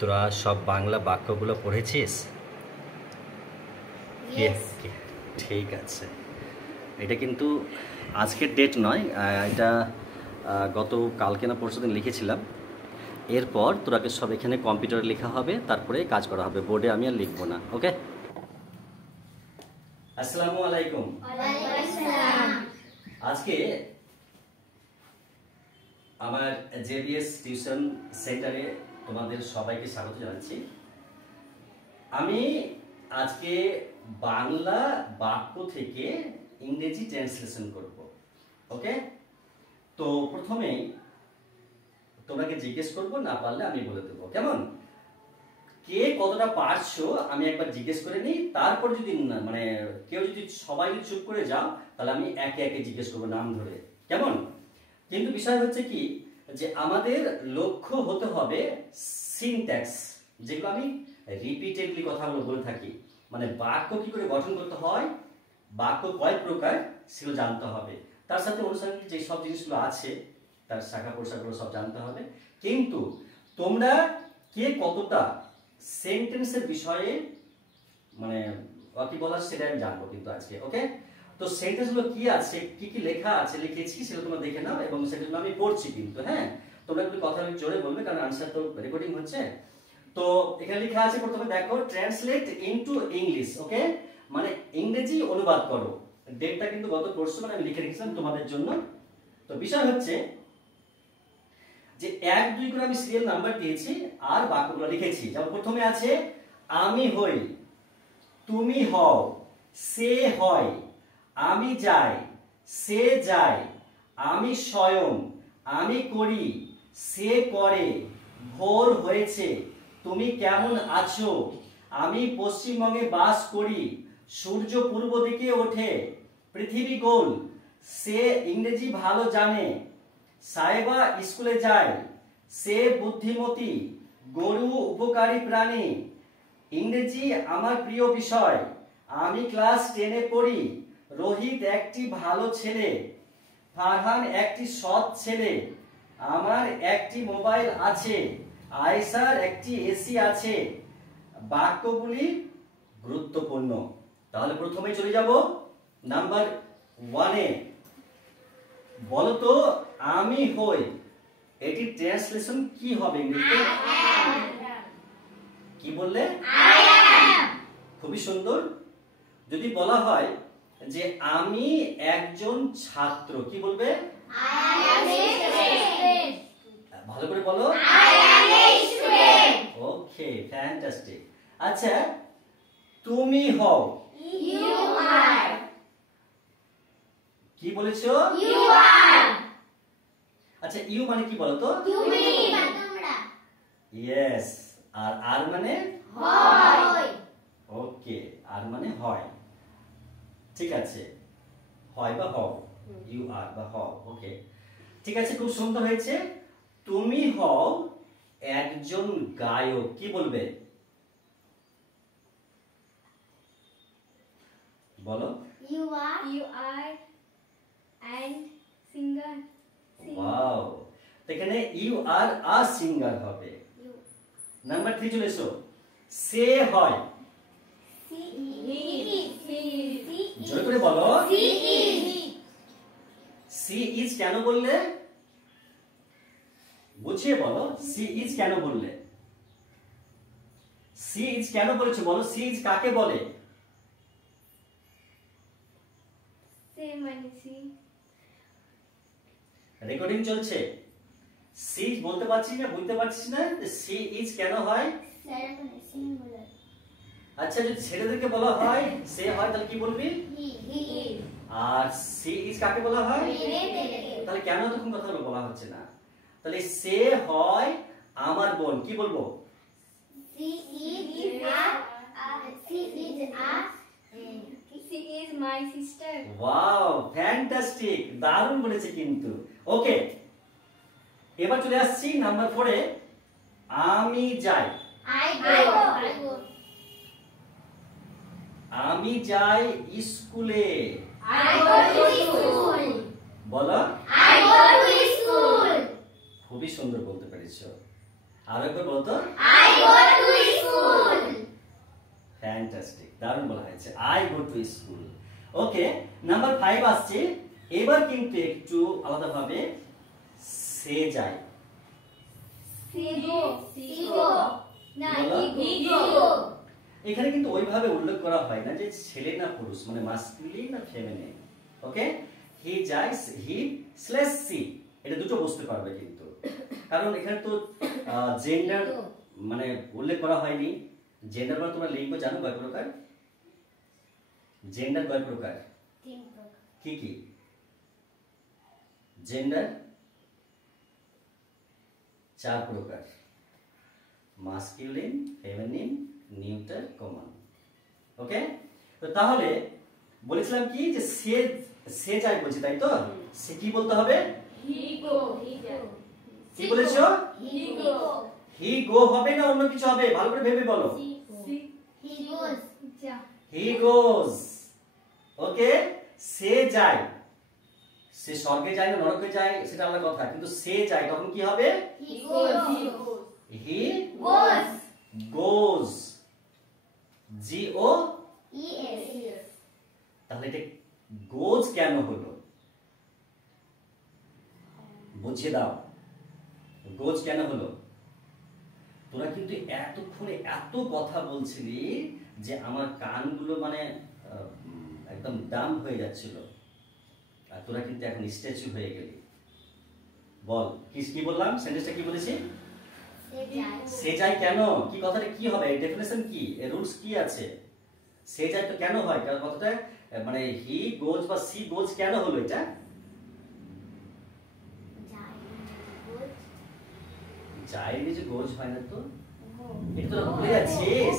তোরা সব বাংলা বাক্যগুলো পড়েছিস? ঠিক আছে, এটা কিন্তু আজকের ডেট নয়, এটা গত কালকে না পরশু দিন লিখেছিলাম। এরপর তোরাকে সব এখানে কম্পিউটারে লেখা হবে, তারপরে কাজ করা হবে, বোর্ডে আমি আর লিখবো না। ওকে, আসসালামু আলাইকুম। আজকে আমার জেবিএস টিউশন সেন্টারে তোমাদের সবাইকে স্বাগত জানাচ্ছি। আমি আজকে বাংলা বাক্য থেকে ইংরেজি ট্রান্সলেশন করব। ওকে, তো প্রথমেই তোমাকে জিজ্ঞেস করব, না পারলে আমি বলে দেবো, কেমন? কে কতটা পারছো আমি একবার জিজ্ঞেস করে নিই, তারপর যদি মানে কেউ যদি সবাই চুপ করে যাও তাহলে আমি একে একে জিজ্ঞেস করবো নাম ধরে, কেমন? কিন্তু বিষয় হচ্ছে কি, যে আমাদের লক্ষ্য হতে হবে সিনট্যাক্স, যেগুলো আমি রিপিটেডলি কথাগুলো বলে থাকি, মানে বাক্য কি করে গঠন করতে হয়, বাক্য কয় প্রকার সেগুলো জানতে হবে, তার সাথে অনুসাঙ্গিক যে সব জিনিসগুলো আছে তার শাখা প্রশাখাগুলো সব জানতে হবে। কিন্তু তোমরা কে কতটা সেন্টেন্সের বিষয়ে মানে কি বলার সেটা আমি জানবো কিন্তু আজকে। ওকে, তো সেন্টেন্সগুলো কি আছে, কি কি লেখা আছে, লিখেছি সেটা তোমরা দেখে নাও, এবং সেগুলো আমি পড়ছি কিন্তু। হ্যাঁ, তোমরা একটু কথা জোরে বলবে, কারণ আনসার তো রেকর্ডিং হচ্ছে। তো এখানে লেখা আছে, প্রথমে দেখো, ট্রান্সলেট ইনটু ইংলিশ। ওকে, মানে ইংরেজি অনুবাদ করো। ডেটটা কিন্তু গত পরশু মানে আমি লিখে রেখেছিলাম তোমাদের জন্য। তো বিষয় হচ্ছে যে 1 2 করে আমি সিরিয়াল নাম্বার দিয়েছি আর বাক্যগুলো লিখেছি। যেমন প্রথমে আছে আমি হই, তুমি হও, সে হয়, আমি যাই, সে যায়, আমি স্বয়ং, আমি করি, সে করে, ভোর হয়েছে, তুমি কেমন আছো, আমি পশ্চিমবঙ্গে বাস করি, সূর্য পূর্ব দিকে ওঠে, পৃথিবী গোল, সে ইংরেজি ভালো জানে, সাহেবা স্কুলে যায়, সে বুদ্ধিমতী, গরু উপকারী প্রাণী, ইংরেজি আমার প্রিয় বিষয়, আমি ক্লাস 10-এ পড়ি, রোহিত একটি ভালো ছেলে, ফারহান একটি সৎ ছেলে, আমার একটি মোবাইল আছে, আয়েশার একটি এসি আছে। বাক্যগুলি গুরুত্বপূর্ণ। তাহলে প্রথমে চলে যাব নাম্বার 1-এ। বলো তো, আমি হই, এটি ট্রান্সলেশন কি হবে ইংরেজিতে? কি বললে? খুবই সুন্দর। যদি বলা হয় যে আমি একজন ছাত্র, কি বলবে? ভালো করে বলো। ওকে, ফ্যান্টাস্টিক। আচ্ছা, তুমি হও, কি বলেছো? আচ্ছা, ইউ মানে কি বলো তো? ইয়েস। আর আর মানে হয়। ওকে, আর মানে হয়, ঠিক আছে, হয় বা হও, ইউ আর বা হও। ওকে, ঠিক আছে, খুব সুন্দর হয়েছে। তুমি হও একজন গায়ক, কি বলবে? বলো। You are and singer. Wow, তো এখানে ইউ আর আ সিঙ্গার হবে। নাম্বার 3 চলে এসো। সে হয়, জোরে করে বলো। সি ইজ কেন বললে? বুঝিয়ে বলো, সি ইজ কেন বললে? সি ইজ কেন বলেছো বলো? সি ইজ কাকে বলে? রেকর্ডিং চলছে। সি বলতে পারছিস না, বুঝতে পারছিস না সি ইজ কেন হয়? আচ্ছা, যদি ছেলেদেরকে বলা হয় সে হয় তাহলে কি বলবি? আর সি ইজ কাকে বলা হয়? তাহলে কেন তখন কথা বলা হচ্ছে না? তাহলে সে হয় আমার বোন, কি বলবো? She is my sister. Wow, fantastic, দারুণ বলেছে কিন্তু। ওকে, এবার চলে আসছি নাম্বার 4-এ। আমি যাই, আমি যাই স্কুলে, বলো। খুবই সুন্দর বলতে পেরেছো। আর একবার বলো তো, I go to school. Fantastic, দারুণ বলা হয়েছে, I go to school. Okay, number 5 আসছে। এবার কিন্তু একটু আলাদাভাবে সে যায়। Go. না, বলো। go. এখানে কিন্তু ওইভাবে উল্লেখ করা হয় না যে ছেলে না পুরুষ, মানে মাস্কুলিন না ফেমিনিন। ওকে, হি যায়, হি স্ল্যাশ সি, এটা দুটো বুঝতে পারবে কিন্তু, কারণ এখানে তো জেন্ডার মানে উল্লেখ করা হয়নি। জেন্ডার মানে তোমরা লিঙ্গ জানো কয় প্রকার? জেন্ডার কয় প্রকার? 3 প্রকার। কি কি জেন্ডার? 4 প্রকার, মাস্কুলিন, ফেমিনিন, নিউট্রাল, কমন। ওকে, তো তাহলে বলেছিলাম কি যে সে যায় বলছি, তাই তো? সে কি বলতে হবে? He go. কি বলেছো? He go. হি গো হবে না অন্য কিছু হবে? ভালো করে ভেবে বলো। He goes. হি গোজ। ওকে, সে যায়। সে স্বর্গে যায় না নরকে যায় সেটা আলাদা কথা, কিন্তু সে যায় তখন কি হবে? He goes. He Goes. Goes, G O. Yes. তাহলে এটা গোজ কেন হলো বুঝিয়ে দাও, গোজ কেন হলো? তোরা কিন্তু এতক্ষণে এত কথা বলছিলি যে আমার কানগুলো মানে একদম ডাম হয়ে যাচ্ছিল, আর তোরা কিন্তু এখন স্ট্যাচু হয়ে গেলি। বল কি কি বললাম, সেন্টেন্সটা কি বলেছি? সে যায় কেন, কি কথাটা কি হবে, ডেফিনেশন কি, এর রুলস কি আছে? সে যায় তো কেন হয়, কারণ কথাটা মানে হি গোজ বা সি গোজ কেন হলো এটা? যায় নিজে গোজ হয় না তো, এটা তো ভুলে যাচ্ছিস।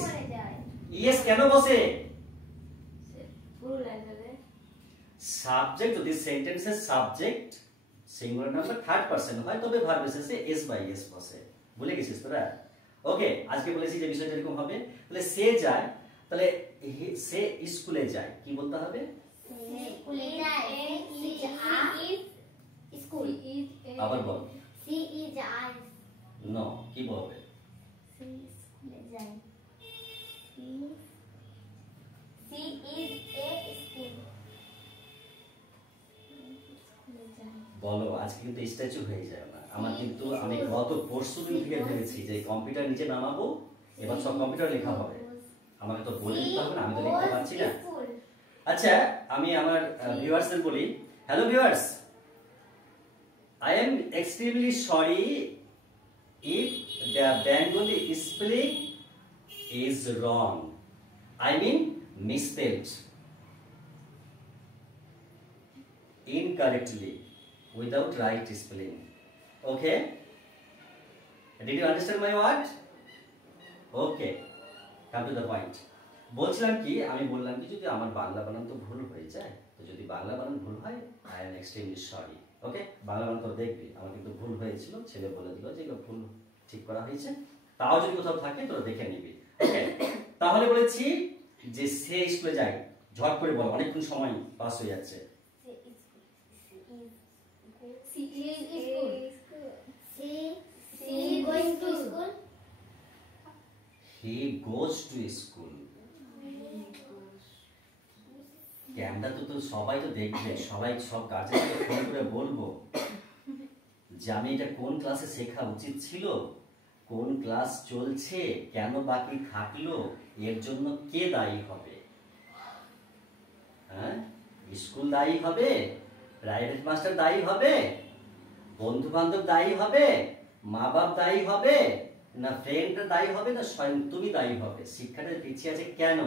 ইয়েস কেন বসে? সাবজেক্ট যদি সেন্টেন্সের subject singular number third person হয় তবে ভার্ব শেষে এস বাই এস বসে। ভুলে গেছিস তোরা? ওকে, আজকে বলেছি যে বিষয়টা এরকম হবে। তাহলে সে যায়, তাহলে সে স্কুলে যায় কি বলতে হবে? আবার বল। নো, কি বলবে? বলো, আজকে কিন্তু স্ট্যাচু হয়ে যায় না আমার, কিন্তু আমি গত পরশু দিন থেকে ভেবেছি যে কম্পিউটার নিচে নামাবো, এবার সব কম্পিউটার লেখা হবে, আমাকে তো বলে দিতে হবে না, আমি তো লিখতে পারছি না। আচ্ছা, আমি আমার ভিউয়ার্সদের বলি, hello viewers, I am extremely sorry if the Bengali spelling is wrong. I mean misspelled, incorrectly, without right spelling. Okay? Did you understand my word? Okay. Come to the point. বলছিলাম কি, আমি বললাম কি যদি আমার বাংলা বানান তো ভুল হয়ে যায়, তো যদি বাংলা বানান ভুল হয় I am extremely sorry. ওকে, বাংলা বানান তো দেখবি আমার কিন্তু ভুল হয়েছিল, ছেলে বলে দিল যে এগুলো ভুল ঠিক করা হয়েছে, তাও যদি কোথাও থাকে তোরা দেখে নিবি। ওকে, তাহলে বলেছি যে সে স্কুলে যায়, ঝট করে বল, অনেকক্ষণ সময় পাস হয়ে যাচ্ছে। He goes to school. Camera তো সবাই তো দেখবে, সবাই সব গার্জেনকে ফোন করে বলবো যে আমি এটা কোন ক্লাসে শেখা উচিত ছিল, কোন ক্লাস চলছে, কেন বাকি থাকলো, এর জন্য কে দায়ী হবে? হ্যাঁ, স্কুল দায়ী হবে, প্রাইভেট মাস্টার দায়ী হবে, বন্ধু বান্ধব দায়ী হবে, মা বাপ দায়ী হবে, না ফ্রেন্ডরা দায়ী হবে, না স্বয়ং তুমি দায়ী হবে? শিক্ষাটা পিছিয়ে আছে কেন,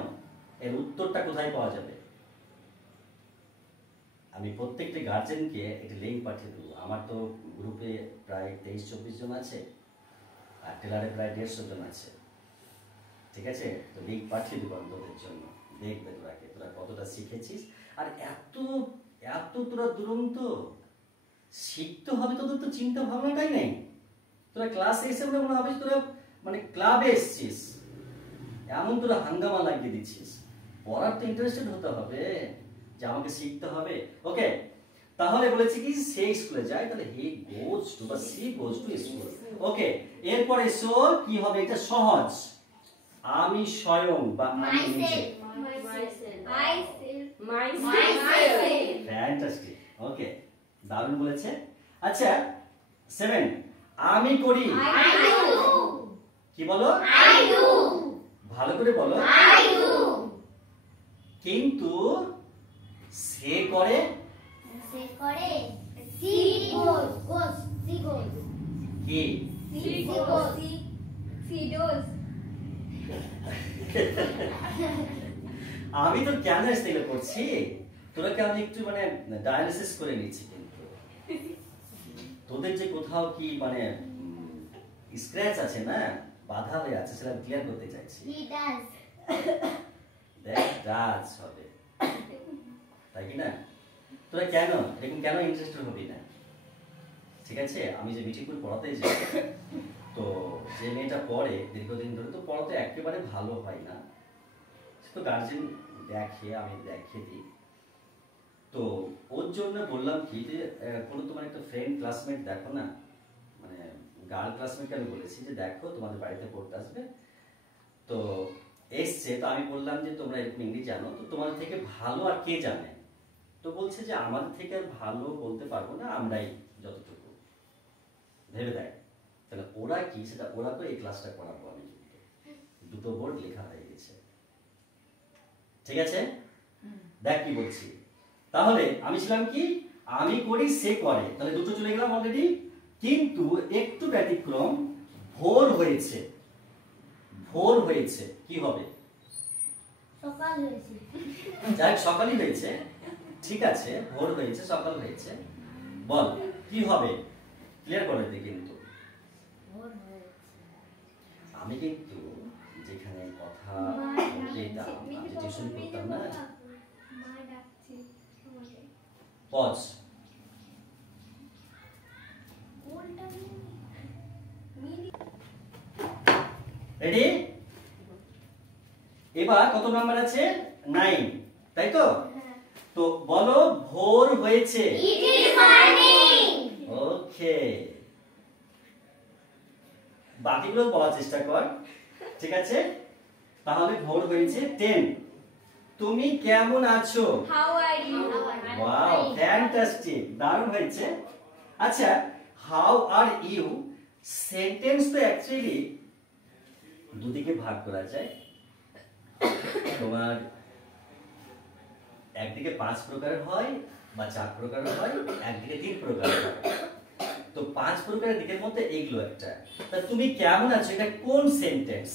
এর উত্তরটা কোথায় পাওয়া যাবে? আমি প্রত্যেকটি গার্জেনকে একটা লিঙ্ক পাঠিয়ে দেবো। আমার তো গ্রুপে প্রায় 23-24 জন আছে, আর টেলারে প্রায় 150 জন আছে, ঠিক আছে? তো লিঙ্ক পাঠিয়ে দেবো তোদের জন্য, দেখবে তোরা কতটা শিখেছিস। আর এত এত তোরা দুরন্ত, শিখতে হবে, তোদের তো চিন্তা ভাবনাটাই নেই। তোরা ক্লাসে এসে মনে হবে তোরা মানে ক্লাবে এসছিস, এমন তোরা হাঙ্গামা লাগিয়ে দিচ্ছিস। পড়ার তো ইন্টারেস্টেড হতে হবে, যে আমাকে শিখতে হবে। ওকে, তাহলে বলেছে কি সে স্কুলে যায়, তাহলে হি গোজ টু বা সি গোজ টু স্কুল। ওকে, এরপরে সো কি হবে, এটা সহজ। আমি স্বয়ং বা আমি নিজে। ফ্যান্টাস্টিক, ওকে, দারুণ বলেছে। আচ্ছা 7, আমি করি। কি বলো? ভালো করে বলো। কিন্তু সে করে। কি? আমি তো কেন এগুলো করছি, তোরা কি আমি একটু মানে ডায়ালিসিস করে নিচ্ছি, কিন্তু তোদের যে কোথাও কি মানে স্ক্র্যাচ আছে না, বাধা হয়ে আছে, সেটা ক্লিয়ার করতে চাইছি। দেখ ডাচ হবে, তাই কি না? তোরা কেন এরকম কেন ইন্টারেস্টেড হবি না? ঠিক আছে, আমি যে মিঠিপুর পড়াতে যাই, তো যে মেয়েটা পড়ে দীর্ঘদিন ধরে, তো পড়াতে একেবারে ভালো হয় না, সে তো গার্জেন দেখে, আমি দেখে দিই। তো ওর জন্য বললাম কি যে কোনো তোমার একটা ফ্রেন্ড ক্লাসমেট দেখো না, মানে গার্ল ক্লাসমেটকে আমি বলেছি যে দেখো তোমাদের বাড়িতে পড়তে আসবে, তো এসছে। তো আমি বললাম যে তোমরা এরকম ইংরেজি জানো, তো তোমাদের থেকে ভালো আর কে জানে? তো বলছে যে আমাদের থেকে আর ভালো বলতে পারবো না, আমরাই যতটুকু। ভেবে দেয় তাহলে ওরা কি, সেটা ওরা তো এই ক্লাসটা করাবো আমি, দুটো বোর্ড লেখা হয়ে গেছে। ঠিক আছে, দেখ কি বলছি। তাহলে আমি ছিলাম কি, আমি করি সে করে, তাহলে দুটো চলে গেলাম অলরেডি। কিন্তু একটু ব্যতিক্রম, ভোর হয়েছে। ভোর হয়েছে কি হবে? সকাল হয়েছে। যাই সকালই হয়েছে, ঠিক আছে, ভোর হয়েছে, সকাল হয়েছে, বল কি হবে? ক্লিয়ার করে দে। কিন্তু আমি কিন্তু যেখানে কথা বলতাম, আমি টিউশন করতাম না, পজ রেডি। এবার কত নাম্বার আছে? 9, তাই তো? তো বলো ভোর হয়েছে। ওকে, বাকিগুলো বলার চেষ্টা কর, ঠিক আছে? তাহলে ভোর হয়েছে 10, তুমি কেমন আছো? ওয়াও, ফ্যান্টাস্টিক, দারুণ হয়েছে। আচ্ছা, হাউ আর ইউ সেন্টেন্স তো অ্যাকচুয়ালি দুদিকে ভাগ করা যায়। তোমার একদিকে 5 প্রকারের হয় বা 4 প্রকারের হয়, একদিকে 3 প্রকারের হয়। তো 5 প্রকারের দিকের মধ্যে এইগুলো একটা। তা তুমি কেমন আছো, এটা কোন সেন্টেন্স?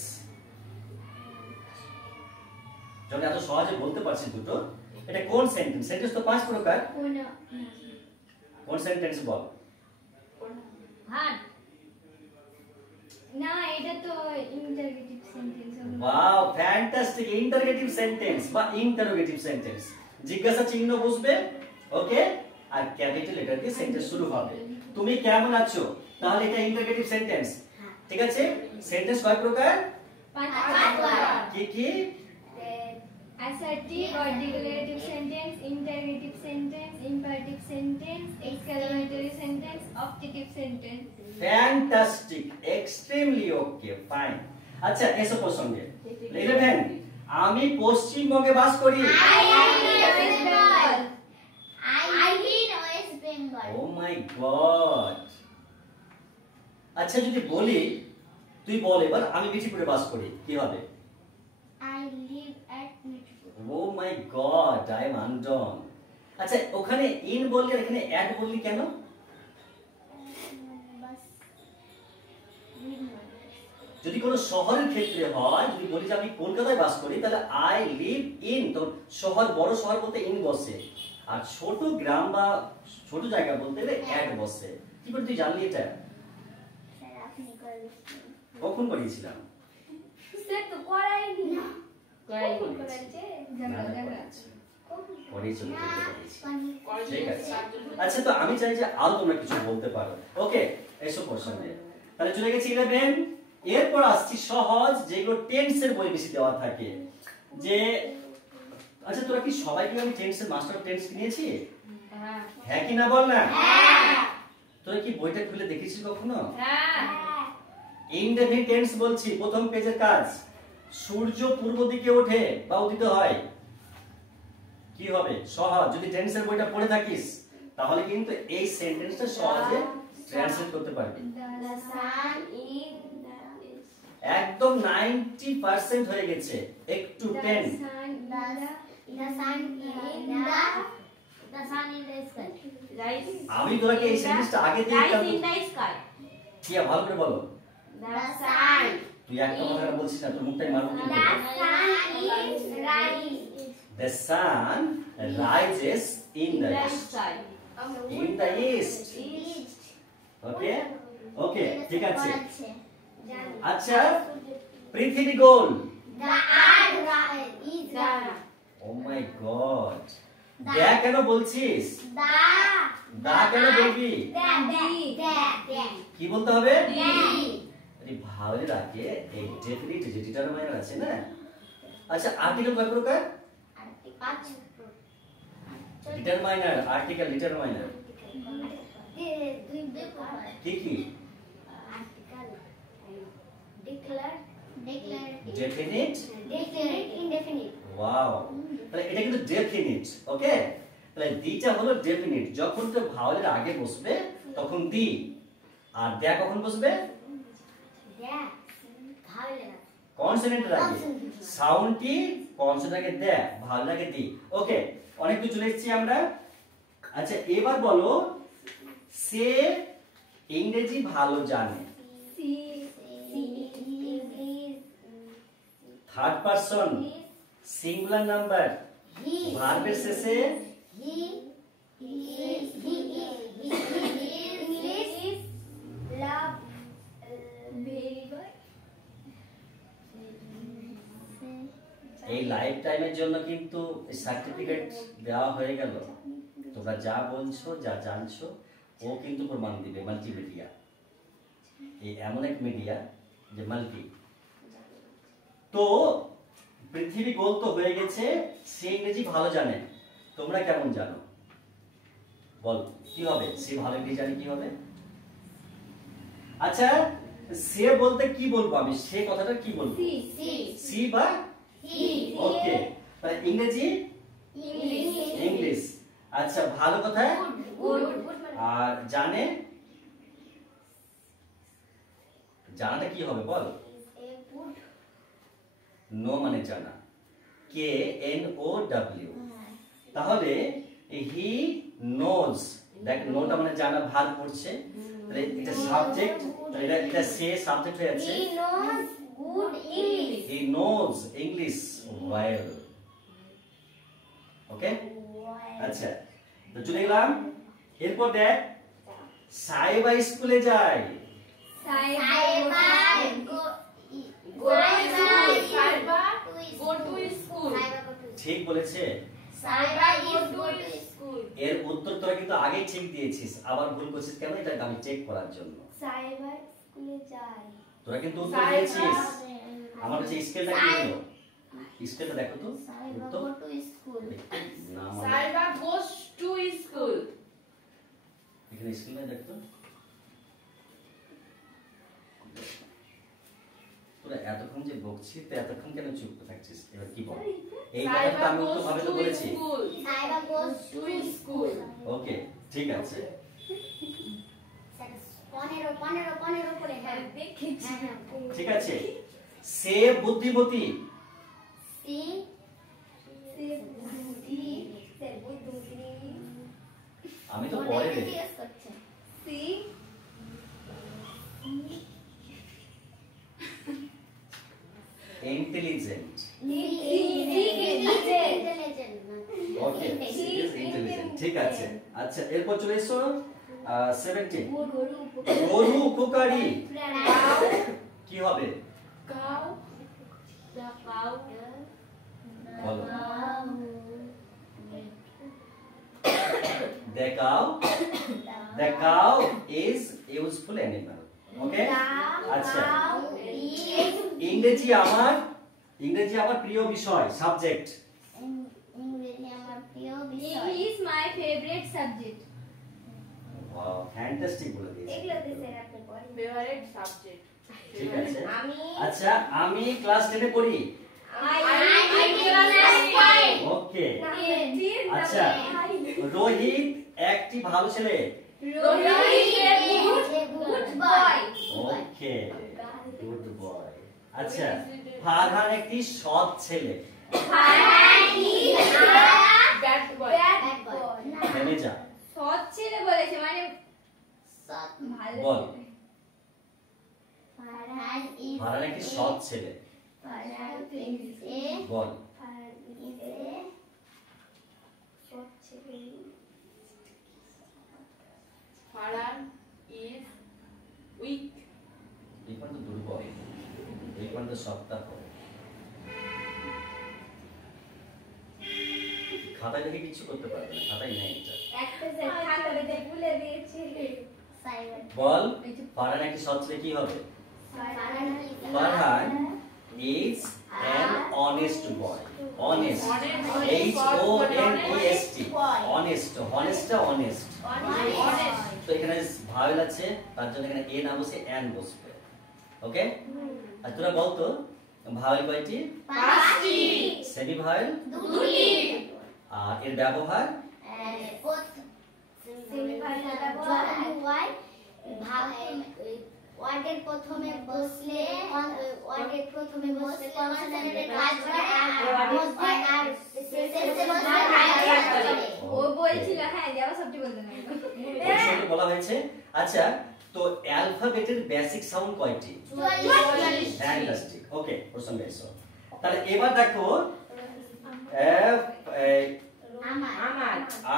যখন এত সহজে বলতে পারছি দুটো, এটা কোন সেন্টেন্স? সেন্টেন্স তো 5 প্রকার। কোন সেন্টেন্স বল? না, এটা তো ইন্টারগেটিভ সেন্টেন্স হবে। ওয়াও, ফ্যান্টাস্টিক, ইন্টারগেটিভ সেন্টেন্স বা ইন্টারোগেটিভ সেন্টেন্স। জিজ্ঞাসা চিহ্ন বসবে, ওকে, আর ক্যাপিটাল লেটার দিয়ে সেন্টেন্স শুরু হবে। তুমি কেমন আছো, তাহলে এটা ইন্টারগেটিভ সেন্টেন্স। ঠিক আছে, সেন্টেন্স কয় প্রকার? 5 প্রকার। কি কি? Assertive or declarative sentence, interrogative sentence, imperative sentence, exclamatory sentence, optative sentence. Fantastic, extremely okay, fine. আচ্ছা, এসো প্রসঙ্গে। 11, আমি পশ্চিমবঙ্গে বাস করি। I live in West Bengal. I live in West Bengal. Oh my God. আচ্ছা, যদি বলি, তুই বল এবার, আমি মিঠিপুরে বাস করি, কি হবে? I live at Mitchell. Oh my god, I am undone. আচ্ছা, ওখানে ইন বললি আর এখানে অ্যাট বললি কেন? যদি কোনো শহরের ক্ষেত্রে হয়, যদি বলি যে আমি কলকাতায় বাস করি, তাহলে আই লিভ ইন, তো শহর, বড় শহর বলতে ইন বসে, আর ছোট গ্রাম বা ছোট জায়গা বলতে গেলে অ্যাট বসে। কি করে তুই জানলি এটা? স্যার, আপনি করেছেন। কখন করিয়েছিলাম? স্যার তো করাইনি। করাইনি। করেছে? না, না, জানা। করেছি। করিয়েছি, করিয়েছি। পানি। ঠিক আছে। আচ্ছা, তো আমি চাই যে আরো তোমরা কিছু বলতে পারো। ওকে, এসো প্রশ্নে। তাহলে চলে গেছি 11। এরপর আসছি সহজ, যেগুলো টেন্সের বই বেশি দেওয়া থাকে। যে আচ্ছা, তোরা কি সবাইকে আমি টেন্সের মাস্টার টেন্স কিনেছি? হ্যাঁ কি না বল না? তোরা কি বইটা খুলে দেখেছিস কখনো? ইনডেফিনিট টেন্স বলছি, প্রথম পেজের কাজ। সূর্য পূর্ব দিকে ওঠে বা উদিত হয়, কি হবে? সহজ। যদি টেন্সের বইটা পড়ে থাকিস তাহলে কিন্তু এই সেন্টেন্সটা সহজে ট্রান্সলেট করতে পারবি। একদম 90% হয়ে গেছে, একটু 10। আমি তোরাকে এই সেন্টেন্সটা আগে দিয়ে কি ভালো করে বলো। তুই একটা কথা বলছিস না, তোর মুখটাই মারবো কিন্তু। The sun rises in the east. In the east. Okay? Okay, ঠিক আছে। আচ্ছা, পৃথিবী গোল। Oh my god. দা কেন বলছিস? দা কেন বলবি? কি বলতে হবে? আরে ভালো রাখে, এই ডেফিনিট যে ডিটারমাইনার আছে না। আচ্ছা, আর্টিকেল কয় প্রকার? ডিটারমাইনার, আর্টিকেল, ডিটারমাইনার কি কি? Definite, indefinite. ওয়াও, তাহলে এটা কিন্তু ডেফিনিট। ওকে, তাহলে দিটা হলো ডেফিনিট। যখন তো ভাওয়ালের আগে বসবে তখন দি, আর দা কখন বসবে? কনসোনেন্টের আগে। সাউন্ডটি কনসোনেন্টের আগে দা, ভাওয়ালের আগে দি। ওকে, অনেক দূর চলে এসেছি আমরা। আচ্ছা, এবার বলো, সে ইংরেজি ভালো জানে। থার্ড পারসন, সিঙ্গুলার নাম্বার, ভার্বের শেষে এই লাইফ টাইমের জন্য কিন্তু সার্টিফিকেট দেওয়া হয়ে গেল। তোমরা যা বলছো, যা জানছো, ও কিন্তু প্রমাণ দিবে। মাল্টিমিডিয়া, এই এমন এক মিডিয়া যে মাল্টি। তো পৃথিবী গোল তো হয়ে গেছে, সে ইংরেজি ভালো জানে। তোমরা কেমন জানো বল? কি হবে? সে ভালো ইংরেজি জানে কি হবে? আচ্ছা, সে বলতে কি বলবো আমি? সে কথাটা কি বলবো? সি বা হি। ওকে, তাহলে ইংরেজি ইংলিশ। আচ্ছা, ভালো কথা গুড। আর জানে, জানাটা কি হবে বল? নো মানে জানা, কে এন ও ডব্লিউ। তাহলে হি নোজ, দেখ নোটা মানে জানা, ভার্ব পড়ছে, তাহলে এটা সাবজেক্ট, তাহলে এটা সে সাবজেক্ট হয়ে আছে। He knows English well. Okay, আচ্ছা, তো চলে গেলাম। এরপর দেখ, সাইবা স্কুলে যায়। ঠিক বলেছে। এর উত্তর তোরা কিন্তু আগেই ঠিক দিয়েছিস, আবার ভুল করছিস কেন? এটা আমি চেক করার জন্য। তোরা কিন্তু উত্তর দিয়েছিস। আমার কাছে স্কেলটা কি হলো? স্কেলটা দেখো তো। উত্তর না, সাইবা গোস টু স্কুল। এখানে স্কুল না, দেখো। তোরা এতক্ষণ যে বকছিস, তো এতক্ষণ কেন চুপ থাকছিস? এবার কি বল? এই কথাটা আমি তো ভাবে তো বলেছি। Saiba goes to school. ওকে, ঠিক আছে। 15 করে হ্যাঁ দেখেছি। ঠিক আছে, সে বুদ্ধিমতী। আমি তো পরে দেব। ইন্টেলিজেন্ট। ওকে, ইন্টেলিজেন্ট, ঠিক আছে। আচ্ছা, এরপর চলে এসো 17। গরু উপকারী কি হবে? বলো। The cow is useful animal. Okay? আচ্ছা, ইংরেজি আমার প্রিয় বিষয়, সাবজেক্ট। ইংরেজি আমার প্রিয় বিষয়। English is my favorite subject. Wow fantastic বলে দিয়েছে। এগুলোতে স্যার আপনি পড়েন। Favourite subject. ঠিক আছে। আমি আচ্ছা আমি ক্লাস 10 এ পড়ি। ওকে আচ্ছা রোহিত একটি ভালো ছেলে। Good boy. Okay good boy. আচ্ছা ফারহান একটি সৎ ছেলে। Bad boy. Bad boy. থেমে যা। সৎ ছেলে বলেছে মানে সৎ। ভালো বল। ছেলে। ফারহান ইজ ফারহান একটি সৎ ছেলে। Farhan is a ball. Farhan is a সৎ ছেলে। Farhan is weak. এই পর্যন্ত দুর্বল। এই পর্যন্ত সত্তা হয়। খাতায় দেখে কিছু করতে পারবে না, খাতায় নেই এটা। একটা স্যার খাতাতে ভুলে দিয়েছি। সাইলেন্ট। বল ফারহান একটি সৎ ছেলে কি হবে? Farhan is Farhan is an honest boy. Honest. H-O-N-E-S-T. Honest. Honest. Honest. তো এখানে ভাওয়েল আছে তার জন্য এখানে এ না বসে এন বসবে। ওকে? আর তোরা বল তো ভাওয়েল কয়টি? পাঁচটি। সেমি ভাওয়েল দুটি। আর এর ব্যবহার ওয়ার্ডের প্রথমে বসলে কনসোনেন্টের কাজ করে আর মধ্যে আর শেষে বসলে কাজ করে। ও বলছিল হ্যাঁ যাও সবটি বলতে না। প্রশ্নটি বলা হয়েছে। আচ্ছা তো অ্যালফাবেটের বেসিক সাউন্ড কয়টি? 44। ফ্যান্টাস্টিক। ওকে প্রশ্ন এসো। তাহলে এবার দেখো এফ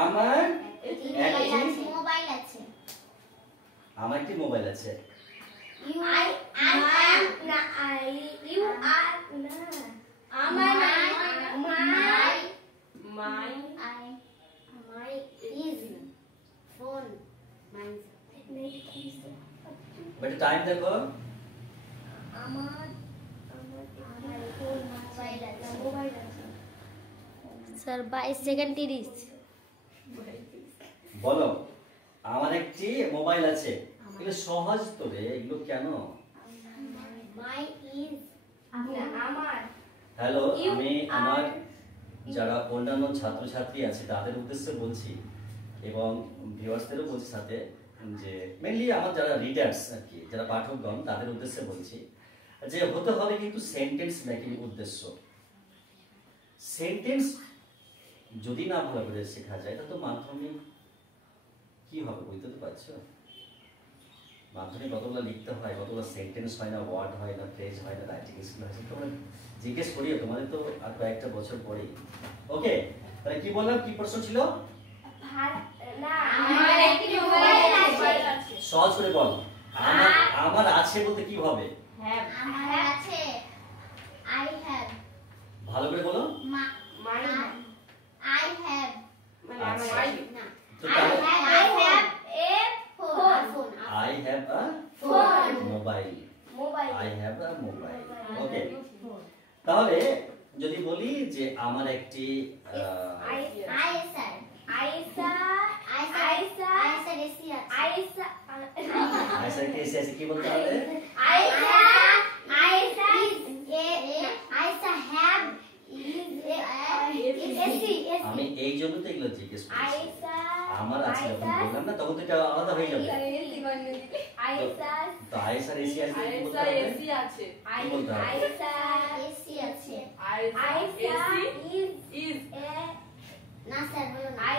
আমার একটি মোবাইল আছে। আমার একটি মোবাইল আছে। You I am na I you are na আমার মাই my is phone mine বেটা টাইম দেখো। আমার ফোন মোবাইল আছে স্যার 22 সেকেন্ড 30 বলো আমার একটি মোবাইল আছে। এগুলো সহজ তো রে, এগুলো কেন? my is আমার হ্যালো আমি আমার যারা অন্যান্য ছাত্রছাত্রী আছে তাদের উদ্দেশ্যে বলছি এবং ভিউয়ার্সদেরও বলছি সাথে যে মেইনলি আমার যারা রিডার্স আর কি যারা পাঠকগণ তাদের উদ্দেশ্যে বলছি যে হতে হবে কিন্তু সেন্টেন্স মেকিং উদ্দেশ্য। সেন্টেন্স যদি না ভালো করে শেখা যায় তাহলে তো মাধ্যমিক কি হবে বুঝতে তো পারছো? মাধ্যমিক কতগুলো লিখতে হয়, কতগুলো সেন্টেন্স হয় না, ওয়ার্ড হয় না, ফ্রেজ হয় না, রাইটিং স্কিল হয় না। তোমরা জিজ্ঞেস করিও, তোমাদের তো আর কয়েকটা বছর পরেই। ওকে তাহলে কি বললাম, কি প্রশ্ন ছিল? আমার একটি মোবাইল আছে। সহজ করে বল। আমার আছে বলতে কি হবে? আমার আছে I have ভালো করে বলো। মাই I have মানে আচ্ছা। মাই না তো I তাহলে have a phone I have a Phone. mobile. mobile I have a mobile. ওকে তাহলে যদি বলি যে আমার একটি আইসার কেসে আছে কি বলতে হবে? আমি এই জন্য তো এগুলো জিজ্ঞেস করছি। আমার আছে যখন বললাম না তখন তো এটা আলাদা হয়ে যাবে। তো আইসার এসি আছে কি বলতে আইসা হবে? এসি আছে। কি বলতে হবে? আইসা ইজ না স্যার বলুন I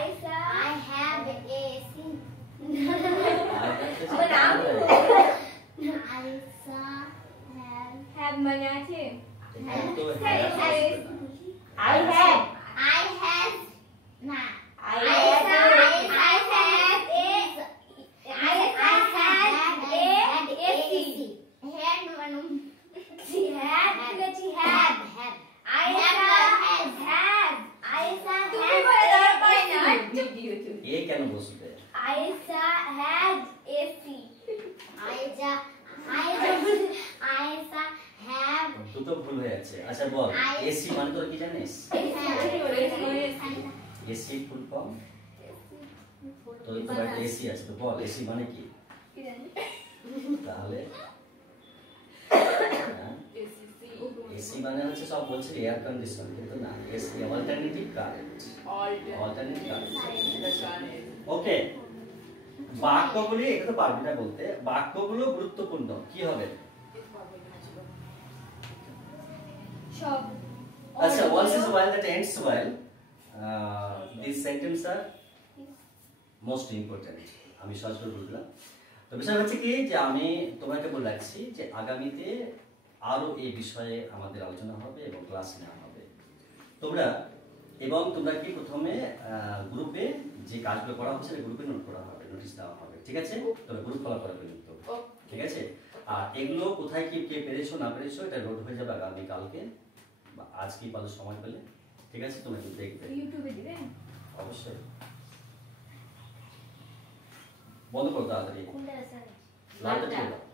have a আইসা have মানে আছে এখানে তো স্যার, হ্যাঁ I have I have না I I have have এ কেন বসবে? দুটো ভুল হয়ে আছে। আচ্ছা বল এসি মানে তোর কি জানিস? এসি ফুল ফর্ম তো তোমার এসি আছে তো বল এসি মানে কি কি জানি তাহলে ACC. এসি মানে হচ্ছে সব বলছে এয়ার কন্ডিশন কিন্তু না AC alternative current alternative current okay বাক্যগুলি এটা তো পারবি না বলতে বাক্যগুলো গুরুত্বপূর্ণ কি হবে সব আচ্ছা once is while that ends while these sentences are most important আমি সহজ করে বললাম তো বিষয় হচ্ছে কি যে আমি তোমাকে বলে রাখছি যে আগামীতে আরো এই বিষয়ে আমাদের আলোচনা হবে এবং ক্লাস নেওয়া হবে তোমরা কি প্রথমে গ্রুপে যে কাজগুলো করা হচ্ছে গ্রুপে নোট করা হবে নোটিশ দেওয়া হবে ঠিক আছে তোমরা গ্রুপ ফলো করা কিন্তু ঠিক আছে আর এগুলো কোথায় কি কে পেরেছো না পেরেছো এটা নোট হয়ে যাবে আগামী কালকে বা আজকে পালো সময় পেলে ঠিক আছে তোমরা একটু দেখবে ইউটিউবে দিবেন অবশ্যই বন্ধ করো তাড়াতাড়ি কোনটা আছে লাইটটা জ্বালাও